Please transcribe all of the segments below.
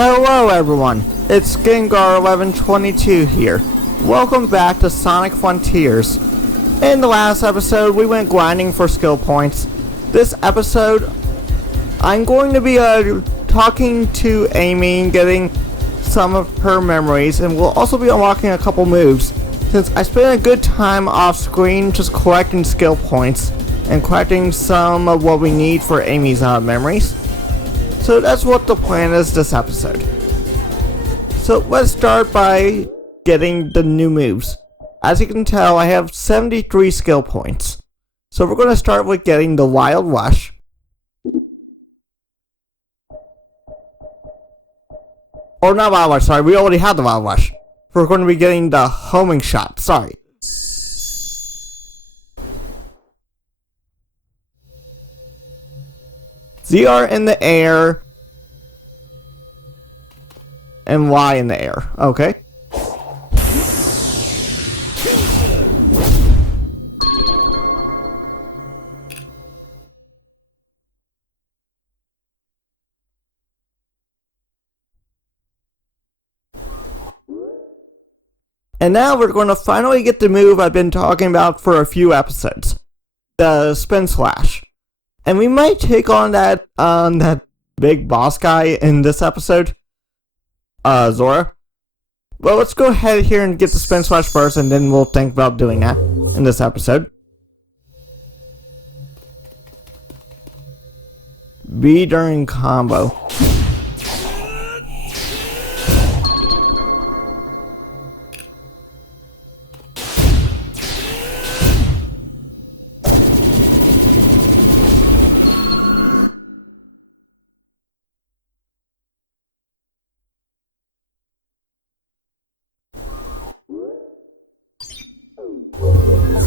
Hello everyone, it's Gengar1122 here. Welcome back to Sonic Frontiers. In the last episode, we went grinding for skill points. This episode, I'm going to be talking to Amy and getting some of her memories, and we'll also be unlocking a couple moves, since I spent a good time off screen just collecting skill points and collecting some of what we need for Amy's memories. So that's what the plan is this episode. So let's start by getting the new moves. As you can tell, I have 73 skill points. So we're going to start with getting the Wild Rush. Or not Wild Rush, sorry, we already have the Wild Rush. We're going to be getting the Homing Shot, sorry. ZR in the air, and Y in the air. Okay. And now we're going to finally get the move I've been talking about for a few episodes. The Spin Slash. And we might take on that big boss guy in this episode, Zora. Well, let's go ahead here and get the Spin Slash first, and then we'll think about doing that in this episode. B during combo.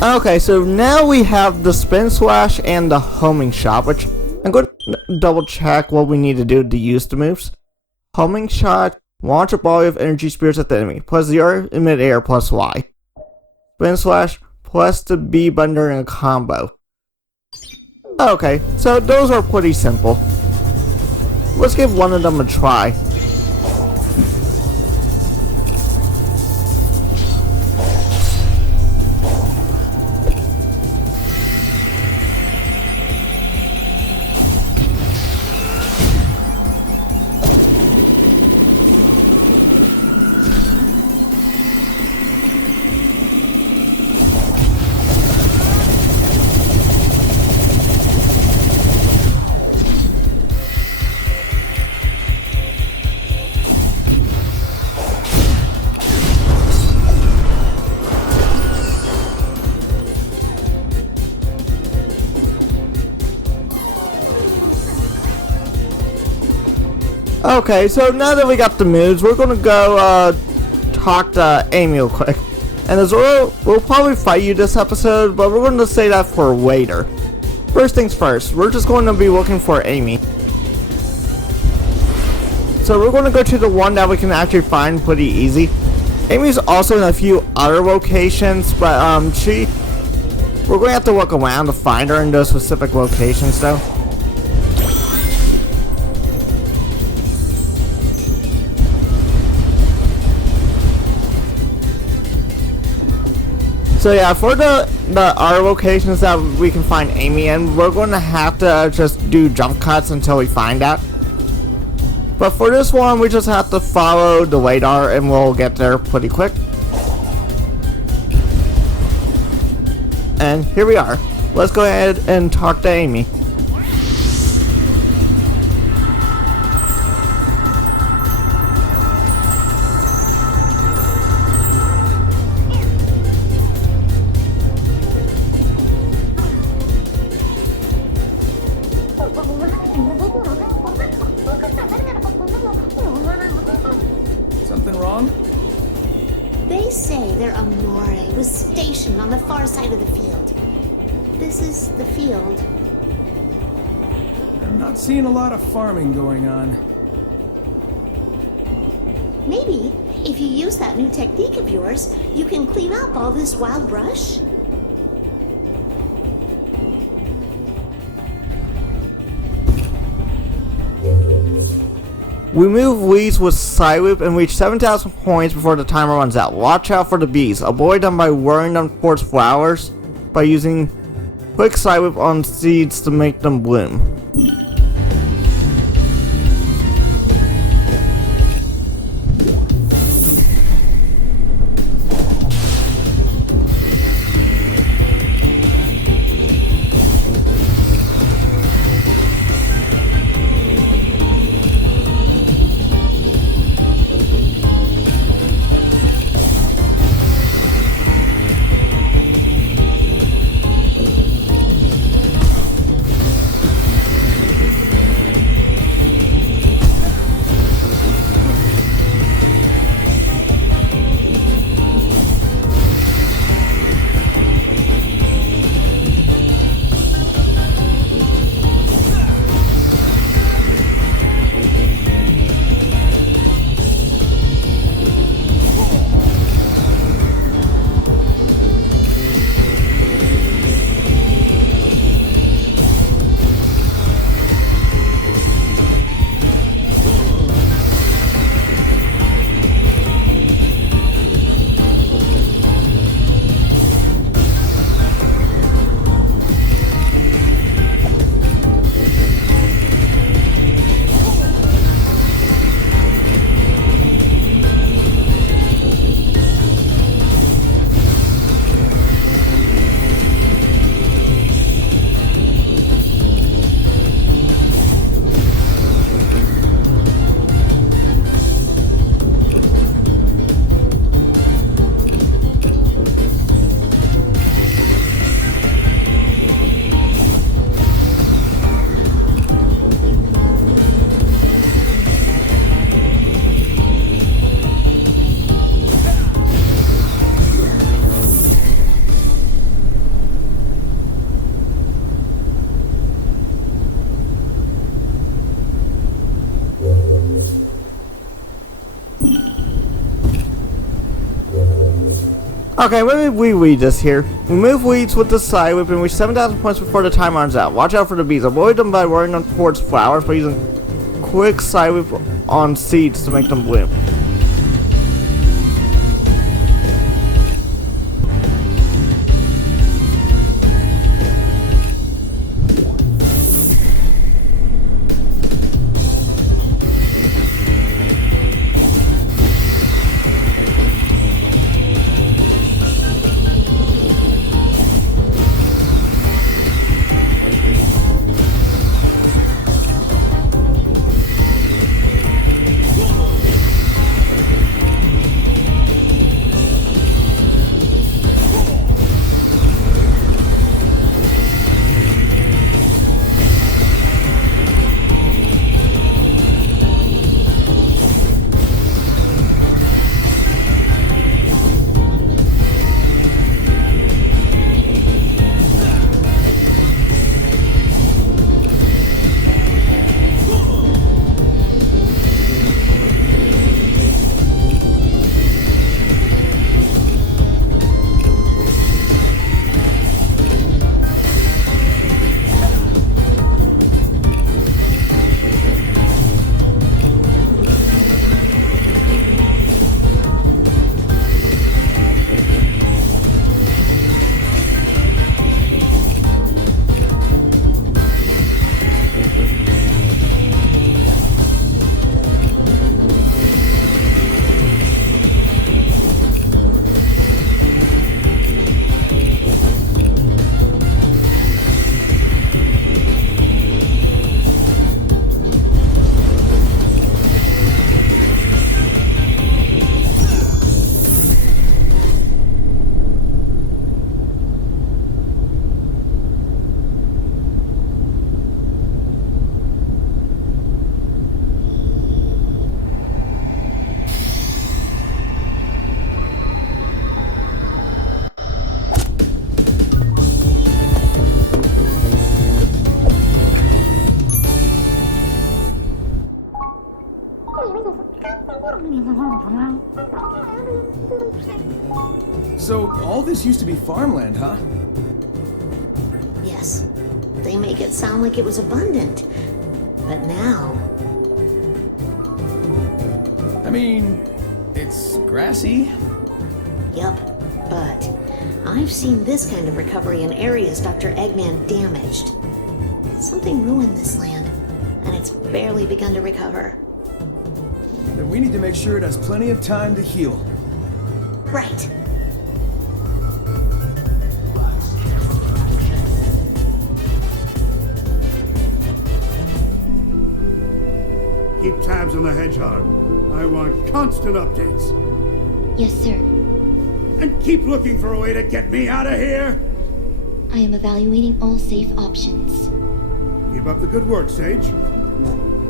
Okay, so now we have the Spin Slash and the Homing Shot, which I'm going to double check what we need to do to use the moves. Homing Shot, launch a ball of energy spears at the enemy, plus 0 in mid-air, plus Y. Spin Slash, plus the B button during a combo. Okay, so those are pretty simple. Let's give one of them a try. Okay, so now that we got the moves, we're gonna go talk to Amy real quick. And Azora, we'll probably fight you this episode, but we're gonna say that for later. First things first, we're just going to be looking for Amy. So we're gonna go to the one that we can actually find pretty easy. Amy's also in a few other locations, but we're going to have to look around to find her in those specific locations though. So yeah, for the other locations that we can find Amy in, we're going to have to just do jump cuts until we find out. But for this one, we just have to follow the radar and we'll get there pretty quick. And here we are. Let's go ahead and talk to Amy. Something wrong? They say their Amore was stationed on the far side of the field. This is the field. I'm not seeing a lot of farming going on. Maybe, if you use that new technique of yours, you can clean up all this wild brush. We move weeds with Psywhoop and reach 7,000 points before the timer runs out. Watch out for the bees. Avoid them by whirling them towards flowers by using quick Psywhoop on seeds to make them bloom. Okay, let me read this here. Remove weeds with the Psywhoop and reach 7,000 points before the time runs out. Watch out for the bees. Avoid them by whirling them towards flowers by using quick Psywhoop on seeds to make them bloom. So, all this used to be farmland, huh? Yes. They make it sound like it was abundant. But now... mean, it's grassy. Yup, but I've seen this kind of recovery in areas Dr. Eggman damaged. Something ruined this land, and it's barely begun to recover. Then we need to make sure it has plenty of time to heal. Right. Keep tabs on the Hedgehog. I want constant updates. Yes, sir. And keep looking for a way to get me out of here! I am evaluating all safe options. Keep up the good work, Sage.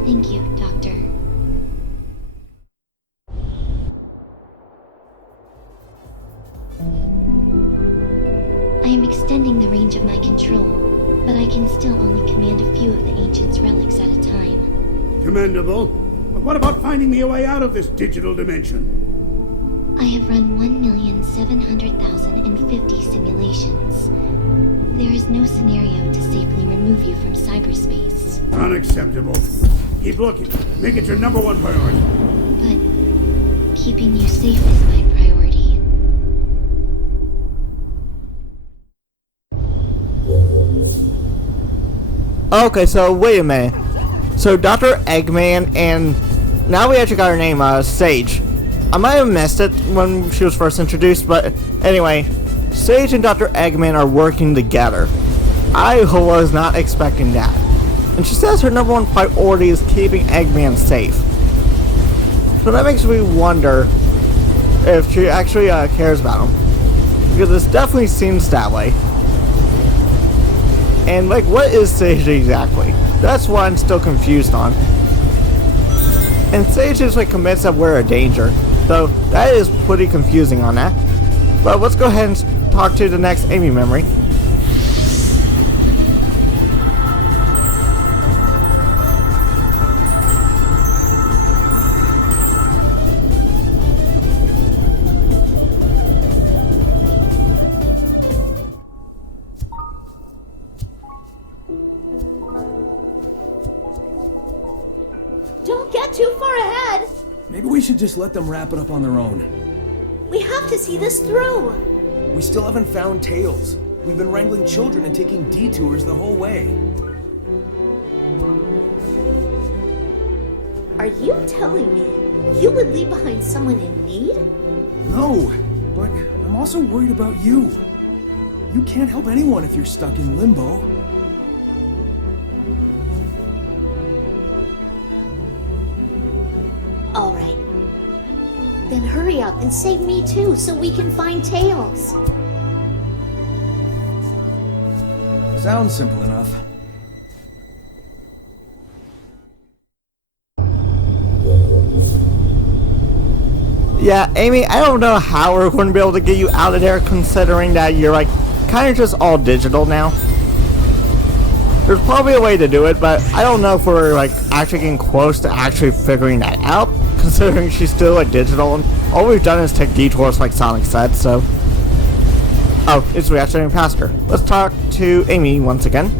Thank you, Doctor. I am extending the range of my control, but I can still only command a few of the Ancient's relics at a time. Commendable. But what about finding me a way out of this digital dimension? I have run 1,700,050 simulations. There is no scenario to safely remove you from cyberspace. Unacceptable. Keep looking. Make it your #1 priority. But keeping you safe is my priority. Okay, so wait a minute. So Dr. Eggman and now we actually got her name, Sage. I might have missed it when she was first introduced, but anyway, Sage and Dr. Eggman are working together. I was not expecting that. And she says her #1 priority is keeping Eggman safe. So that makes me wonder if she actually cares about him. Because this definitely seems that way. And like, what is Sage exactly? That's what I'm still confused on. And Sage is like convinced that we're a danger. So that is pretty confusing on that. But let's go ahead and talk to the next Amy memory. Don't get too far ahead! Maybe we should just let them wrap it up on their own. We have to see this through! We still haven't found Tails. We've been wrangling children and taking detours the whole way. Are you telling me you would leave behind someone in need? No, but I'm also worried about you. You can't help anyone if you're stuck in limbo. Alright. Then hurry up and save me too so we can find Tails. Sounds simple enough. Yeah, Amy, I don't know how we're going to be able to get you out of there considering that you're like kind of just all digital now. There's probably a way to do it, but I don't know if we're like actually getting close to actually figuring that out considering she's still like digital and all we've done is take detours like Sonic said, so... Oh, it's reacting past her. Let's talk to Amy once again.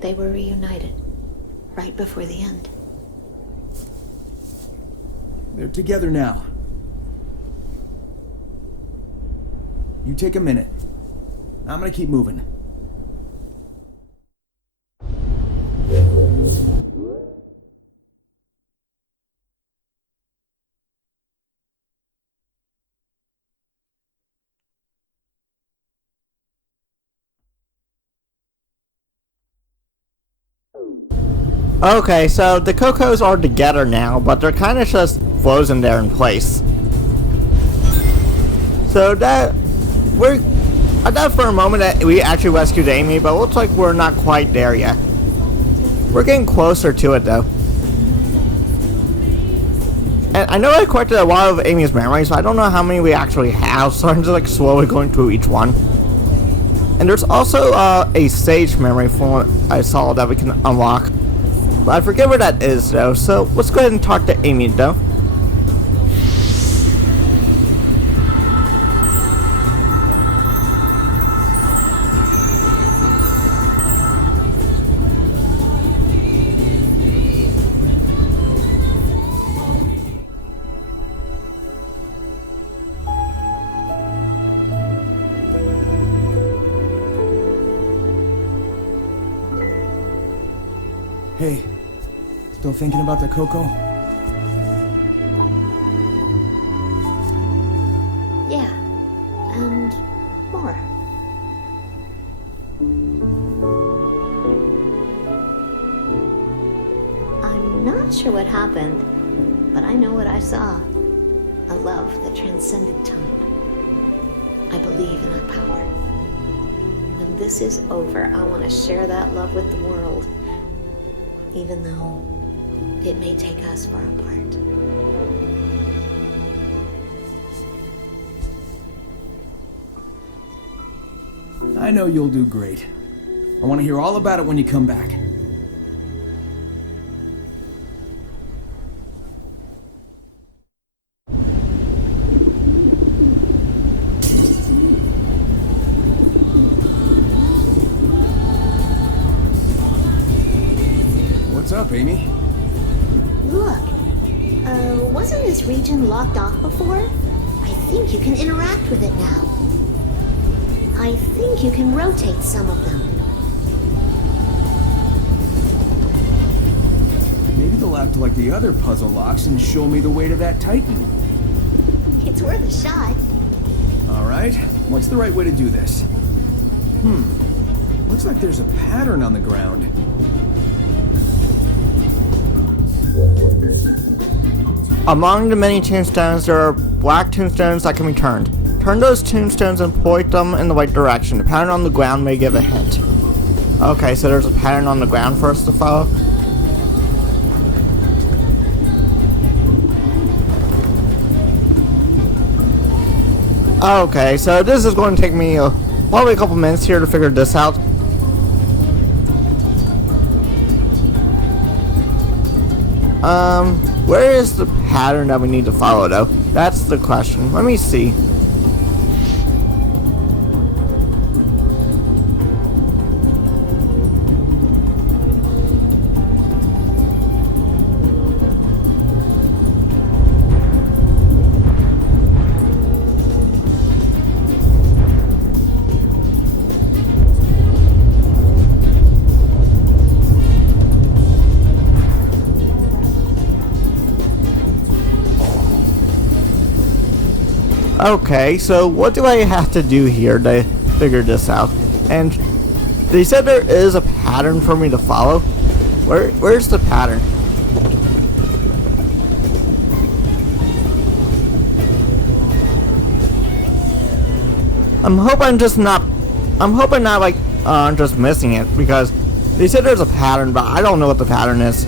They were reunited, right before the end. They're together now. You take a minute. I'm gonna keep moving. Okay, so the Cocos are together now, but they're kind of just frozen there in place. So I thought for a moment that we actually rescued Amy, but it looks like we're not quite there yet. We're getting closer to it though. And I know I collected a lot of Amy's memories, so I don't know how many we actually have, so I'm just like slowly going through each one. And there's also a Sage memory from what I saw that we can unlock. But I forget where that is though, so let's go ahead and talk to Amy though. Hey, still thinking about the Coco? Yeah, and more. I'm not sure what happened, but I know what I saw. A love that transcended time. I believe in that power. When this is over, I want to share that love with the world. Even though it may take us far apart. I know you'll do great. I want to hear all about it when you come back. What's up, Amy? Look, wasn't this region locked off before? I think you can interact with it now. I think you can rotate some of them. Maybe they'll act like the other puzzle locks and show me the way to that Titan. It's worth a shot. Alright, what's the right way to do this? Looks like there's a pattern on the ground. Among the many tombstones, there are black tombstones that can be turned. Turn those tombstones and point them in the right direction. The pattern on the ground may give a hint. Okay, so there's a pattern on the ground for us to follow. Okay, so this is going to take me probably a couple minutes here to figure this out. Where is the pattern that we need to follow though? That's the question. Let me see. Okay, so what do I have to do here to figure this out? And they said there is a pattern for me to follow. Where's the pattern? I'm hoping not like just missing it, because they said there's a pattern, but I don't know what the pattern is.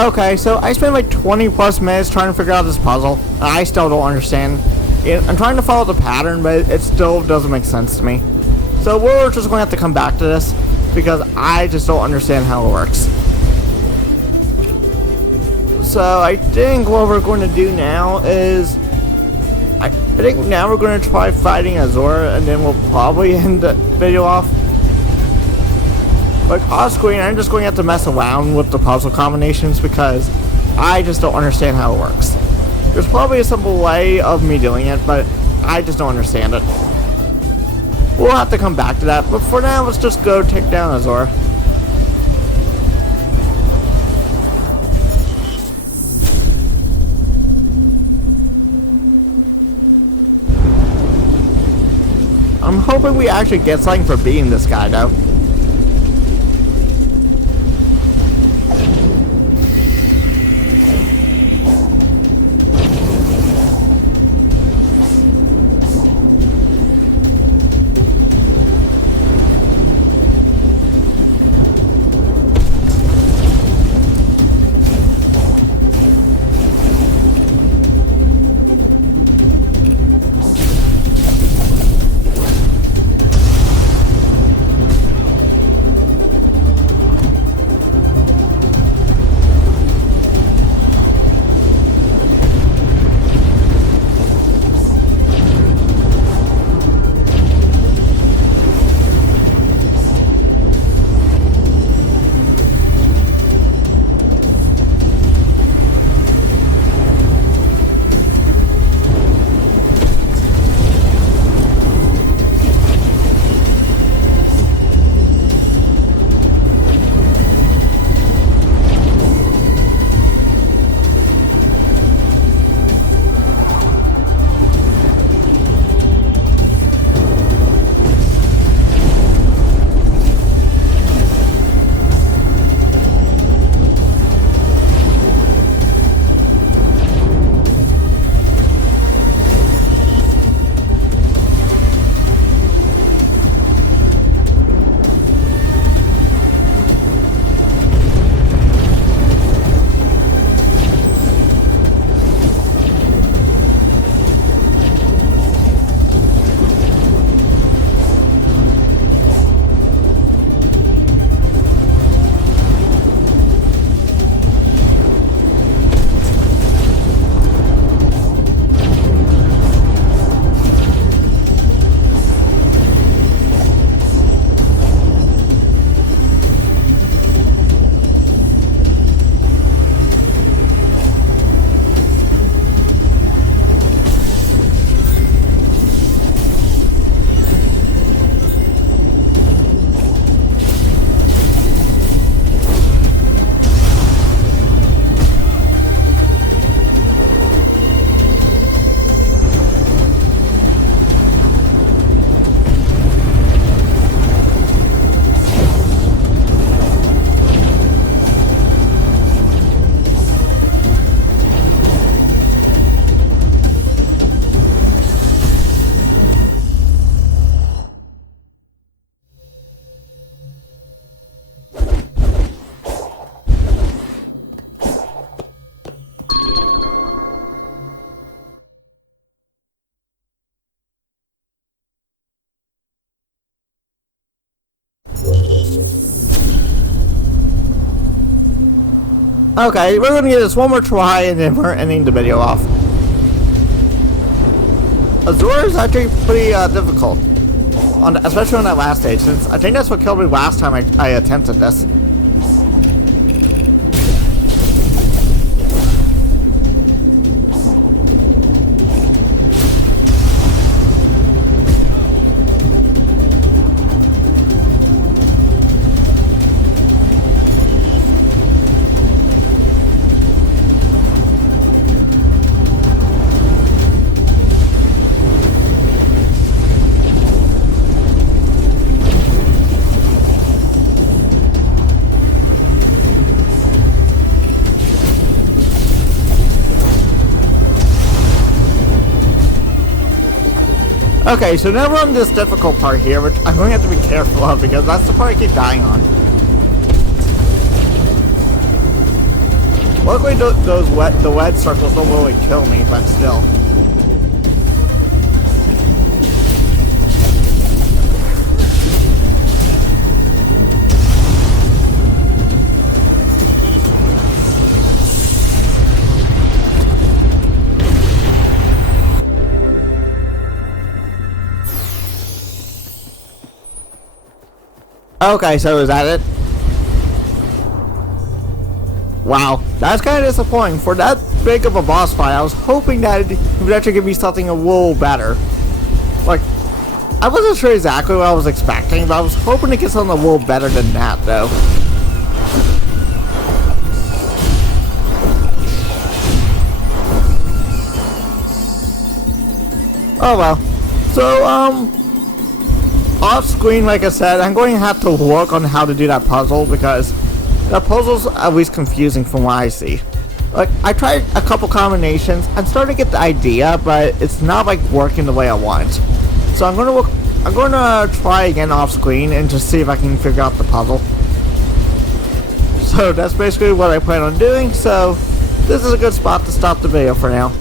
Okay, so I spent like 20 plus minutes trying to figure out this puzzle. I still don't understand. I'm trying to follow the pattern, but it still doesn't make sense to me. So we're just going to have to come back to this, because I just don't understand how it works. So I think what we're going to do now is... I think now we're going to try fighting Azura, and then we'll probably end the video off. Like off screen, I'm just going to have to mess around with the puzzle combinations because I just don't understand how it works. There's probably a simple way of me doing it, but I just don't understand it. We'll have to come back to that, but for now, let's just go take down Azura. I'm hoping we actually get something for beating this guy, though. Okay, we're gonna give this one more try and then we're ending the video off. Azura is actually pretty difficult, especially on that last stage, since I think that's what killed me last time I attempted this. Okay, so now we're on this difficult part here, which I'm going to have to be careful of because that's the part I keep dying on. Luckily, the red circles don't really kill me, but still. Okay, so is that it? Wow, that's kind of disappointing. For that big of a boss fight, I was hoping that it would actually give me something a little better. Like, I wasn't sure exactly what I was expecting, but I was hoping to get something a little better than that, though. Oh well. So, off screen, like I said, I'm going to have to work on how to do that puzzle because the puzzle's at least confusing from what I see. Like, I tried a couple combinations, I'm starting to get the idea, but it's not like working the way I want. So I'm gonna try again off screen and just see if I can figure out the puzzle. So that's basically what I plan on doing, so this is a good spot to stop the video for now.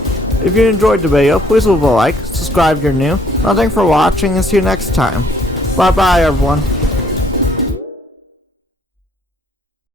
If you enjoyed the video, please leave a like, subscribe if you're new, and thanks for watching and see you next time. Bye bye everyone.